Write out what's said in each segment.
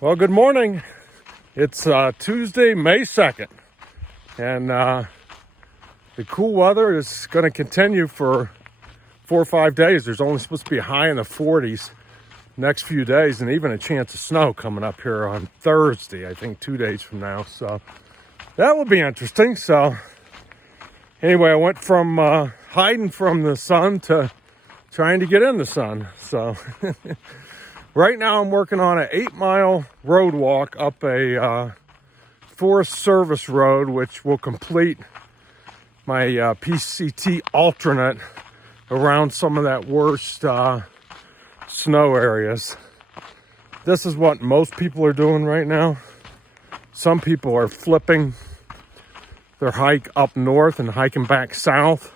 Well, good morning. It's Tuesday, May 2nd, and the cool weather is going to continue for 4 or 5 days. There's only supposed to be a high in the 40s next few days, and even a chance of snow coming up here on Thursday, I think 2 days from now. So that will be interesting. So anyway, I went from hiding from the sun to trying to get in the sun. So right now I'm working on an 8-mile road walk up a Forest Service road, which will complete my PCT alternate around some of that worst snow areas. This is what most people are doing right now. Some people are flipping their hike up north and hiking back south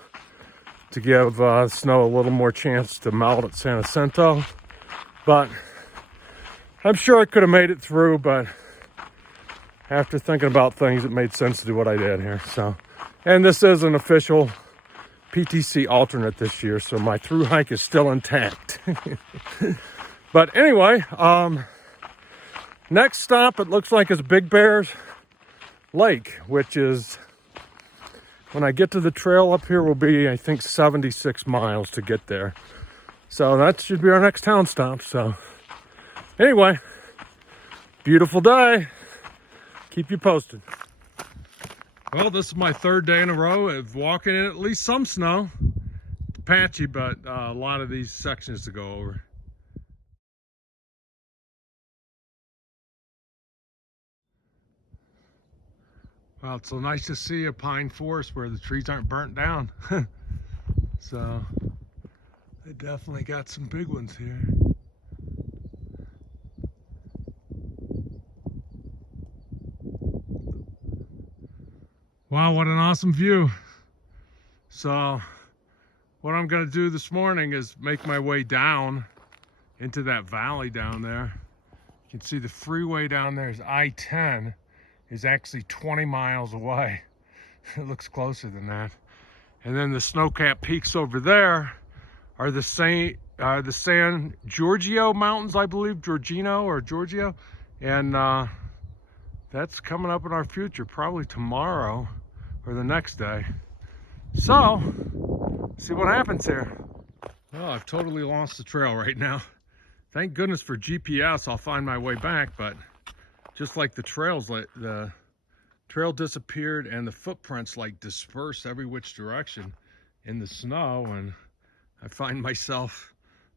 to give snow a little more chance to melt at San Jacinto. But I'm sure I could have made it through, but after thinking about things, it made sense to do what I did here. So, and this is an official PTC alternate this year, so my through hike is still intact. But anyway, next stop, it looks like, is Big Bear's Lake, which is, when I get to the trail up here, will be, I think, 76 miles to get there. So that should be our next town stop. So anyway, beautiful day. Keep you posted. Well, this is my third day in a row of walking in at least some snow. It's patchy, but a lot of these sections to go over. Well, it's so nice to see a pine forest where the trees aren't burnt down. So they definitely got some big ones here. Wow, what an awesome view. So what I'm gonna do this morning is make my way down into that valley down there. You can see the freeway down there is I-10, is actually 20 miles away. It looks closer than that. And then the snow-capped peaks over there are the San Giorgio Mountains, I believe, Giorgio. And that's coming up in our future, probably tomorrow or the next day. So, see what happens here. Well, I've totally lost the trail right now. Thank goodness for GPS, I'll find my way back, but just like the trails, the trail disappeared and the footprints like dispersed every which direction in the snow, and I find myself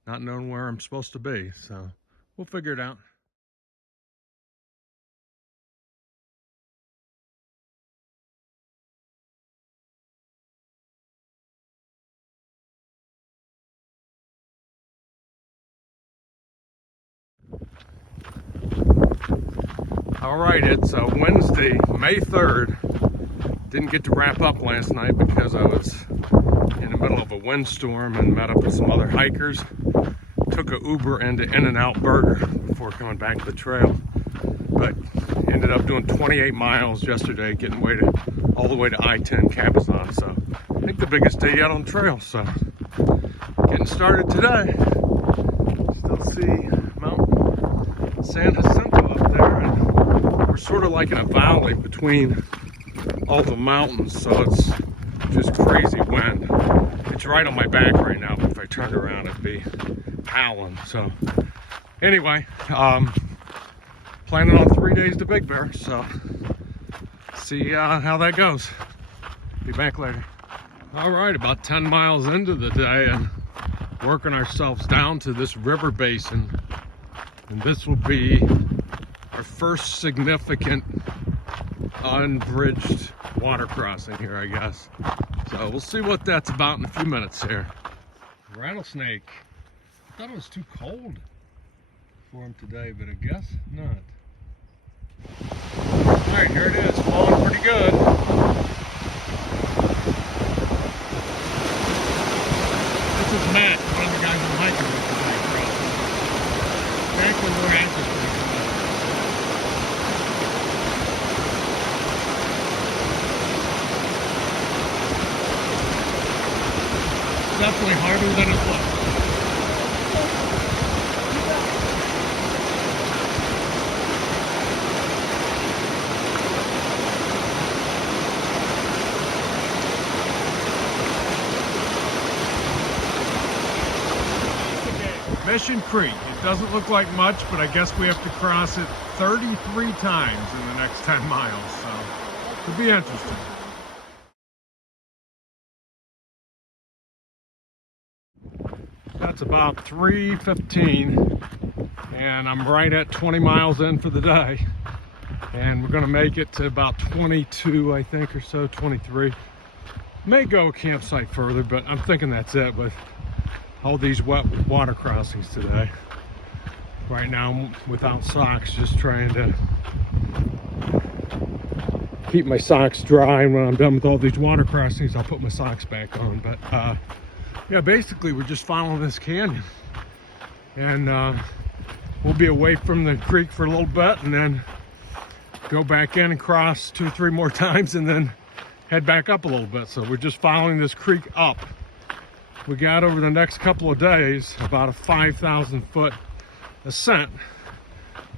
not knowing where I'm supposed to be. So we'll figure it out. All right, it's Wednesday, May 3rd. Didn't get to wrap up last night because I was in the middle of a windstorm and met up with some other hikers. Took a Uber into In-N-Out Burger before coming back to the trail. But ended up doing 28 miles yesterday, getting all the way to I-10 Cabazon. So I think the biggest day yet on the trail. So getting started today. Still see Mount San Jacinto up there, and we're sort of like in a valley between all the mountains, so it's just crazy wind. It's right on my back right now, but if I turned around it'd be howling. So anyway, planning on 3 days to Big Bear, so see how that goes. Be back later. All right, about 10 miles into the day and working ourselves down to this river basin, and this will be our first significant unbridged water crossing here, I guess. So we'll see what that's about in a few minutes here. Rattlesnake. I thought it was too cold for him today, but I guess not. All right, here it is, falling pretty good. This is Matt, one of the guys I'm hiking with tonight. Actually, we're at this pretty good. Definitely harder than it looks. Mission Creek. It doesn't look like much, but I guess we have to cross it 33 times in the next 10 miles, so it'll be interesting. That's about 3:15, and I'm right at 20 miles in for the day. And we're gonna make it to about 22, I think, or so, 23. May go a campsite further, but I'm thinking that's it with all these wet water crossings today. Right now I'm without socks, just trying to keep my socks dry. And when I'm done with all these water crossings, I'll put my socks back on. But yeah, basically we're just following this canyon, and we'll be away from the creek for a little bit, and then go back in and cross 2 or 3 more times, and then head back up a little bit. So we're just following this creek up. We got over the next couple of days about a 5,000 foot ascent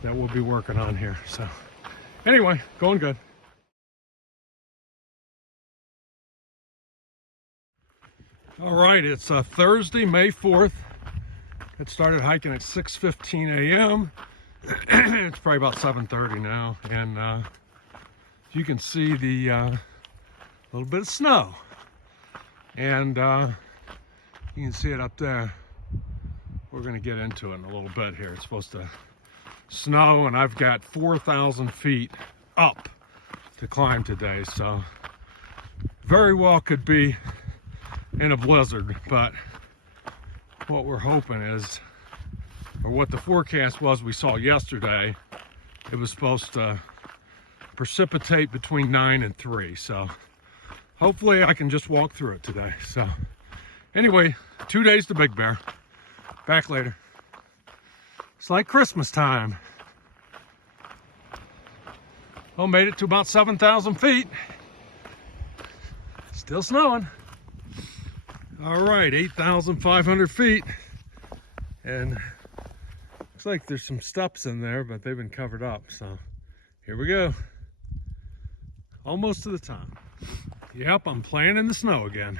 that we'll be working on here. So anyway, going good. All right, it's Thursday, May 4th. It started hiking at 6:15 a.m. It's probably about 7:30 now, and you can see the little bit of snow, and you can see it up there. We're going to get into it in a little bit here. It's supposed to snow, and I've got 4,000 feet up to climb today, so very well could be in a blizzard. But what we're hoping is, or what the forecast was we saw yesterday, it was supposed to precipitate between 9 and 3. So hopefully I can just walk through it today. So anyway, 2 days to Big Bear. Back later. It's like Christmas time. Oh, made it to about 7,000 feet. Still snowing. All right, 8,500 feet. And looks like there's some steps in there, but they've been covered up. So here we go. Almost to the top. Yep, I'm playing in the snow again.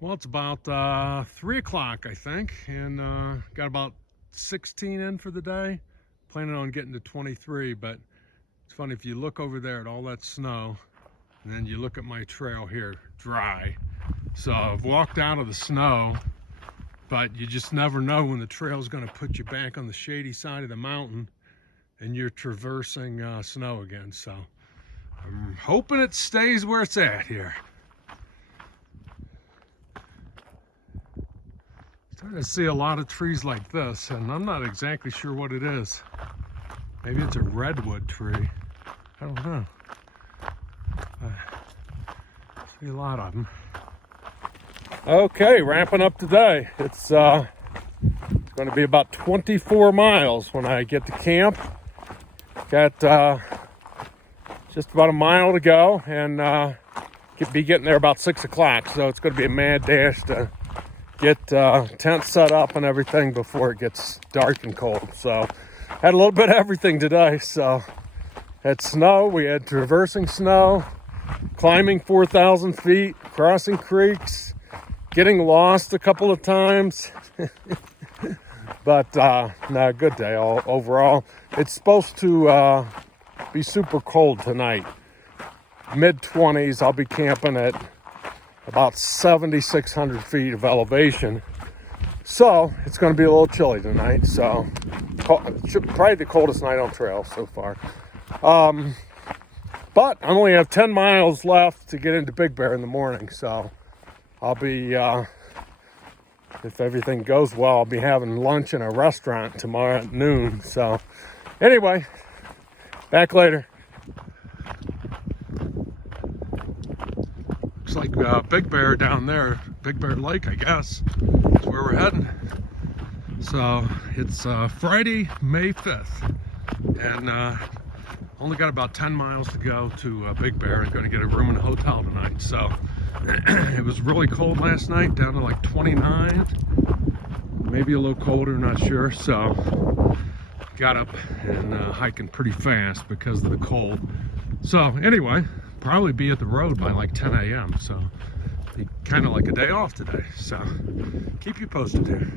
Well, it's about 3 o'clock, I think, and got about 16 in for the day. Planning on getting to 23, but it's funny, if you look over there at all that snow, and then you look at my trail here, dry. So I've walked out of the snow, but you just never know when the trail is going to put you back on the shady side of the mountain, and you're traversing snow again. So I'm hoping it stays where it's at here. Starting to see a lot of trees like this, and I'm not exactly sure what it is. Maybe it's a redwood tree. I don't know. See a lot of them. Okay, ramping up today. It's going to be about 24 miles when I get to camp. Got just about a mile to go, and be getting there about 6 o'clock. So it's going to be a mad dash to get tent set up and everything before it gets dark and cold. So had a little bit of everything today. So had snow, we had traversing snow, climbing 4,000 feet, crossing creeks, getting lost a couple of times. But no, good day all overall. It's supposed to be super cold tonight. Mid-20s. I'll be camping at about 7,600 feet of elevation. So it's going to be a little chilly tonight. So probably the coldest night on trail so far. But I only have 10 miles left to get into Big Bear in the morning. So I'll be, if everything goes well, I'll be having lunch in a restaurant tomorrow at noon. So anyway, back later. Looks like Big Bear down there, Big Bear Lake, I guess, is where we're heading. So it's Friday, May 5th, and only got about 10 miles to go to Big Bear, and going to get a room in a hotel tonight. So it was really cold last night, down to like 29, maybe a little colder, not sure. So got up and hiking pretty fast because of the cold. So anyway, probably be at the road by like 10 a.m. So, be kind of like a day off today. So, keep you posted here.